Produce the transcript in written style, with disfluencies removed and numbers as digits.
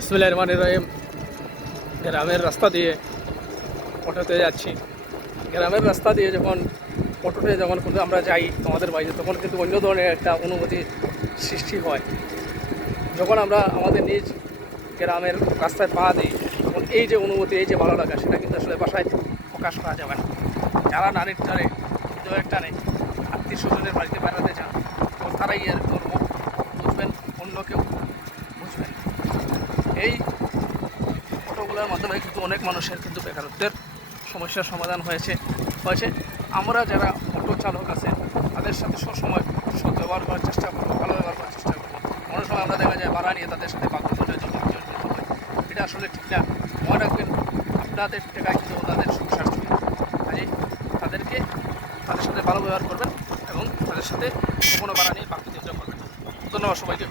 বিসমিল্লাহির রহমানির রহিম। গ্রামের রাস্তা দিয়ে অটোতে যাচ্ছি। গ্রামের রাস্তা দিয়ে যখন কিন্তু আমরা যাই আমাদের বাড়িতে, তখন কিন্তু অন্য ধরনের একটা অনুভূতি সৃষ্টি হয়। যখন আমরা আমাদের নিজ গ্রামের রাস্তায় পা দিই, তখন এই যে অনুভূতি, এই যে ভালো লাগা, সেটা কিন্তু আসলে বাসায় প্রকাশ করা যাবে না। যারা নারীর টানে, হৃদয়ের টানে আত্মীয় স্বজনের বাড়িতে বেড়াতে যান, তখন তারাই এর কর্ম বুঝবেন, অন্য কেউ বুঝবেন। এই অটোগুলোর মাধ্যমে কিন্তু অনেক মানুষের কিন্তু বেকারত্বের সমস্যার সমাধান হয়েছে। আমরা যারা অটো চালক আছে তাদের সাথে সবসময় সৎ ব্যবহার করার চেষ্টা করবো, ভালো ব্যবহার করার চেষ্টা করবো। অনেক সময় আমরা দেখা যায় ভাড়া নিয়ে তাদের সাথে বাধ্যতামূলক হয়, এটা আসলে ঠিক না। মনে রাখবেন, আপনাদের টাকায় কিন্তু তাদের সংসার চলে। কাজে তাদের সাথে ভালো ব্যবহার করবেন এবং তাদের সাথে কোনো ভাড়া নিয়ে বাধ্যতামূলক করবেন। ধন্যবাদ সবাইকে।